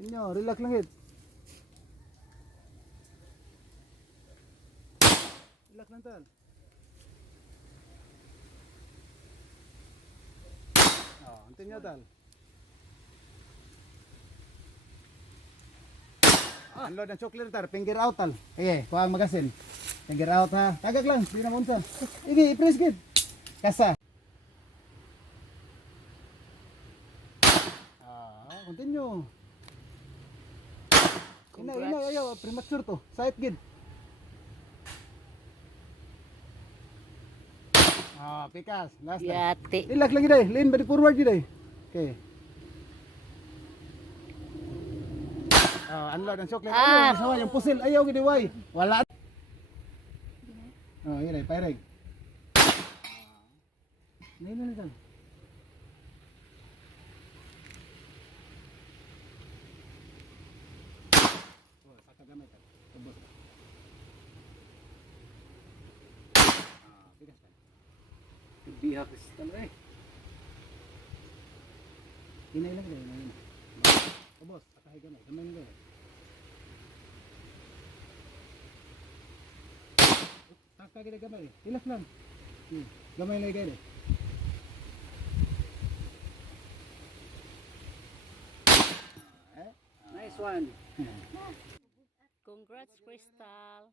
Inyo, relax lang it. Relax lang tal. Oh, antin nyo tal. Unload ng chocolate tar, finger out tal. Sige, kuha ang magasin. Finger out ha. Tagak lang, di na munsa. Sige, i-press gid. Kasa. Continue. Ina, ayaw, premature to. Side gid. Pikas. Last time. Yati. Relax lagi deh. Lean body forward gid deh. Okay. Unload ang chocolate. Ayaw, sama yung pusil. Ayaw gid way. Wala. Yun ay, paireg. Ngayon na. Gamay ka. Tubos ka. Pigas ka. Bihak system eh. Inay lang dahil. Inay. Tubos. Akahay gamay. Gamay lang dahil. Taka gila gamay. Hilaf lang. Gamay lang dahil. Nice one. Congrats, Crystal.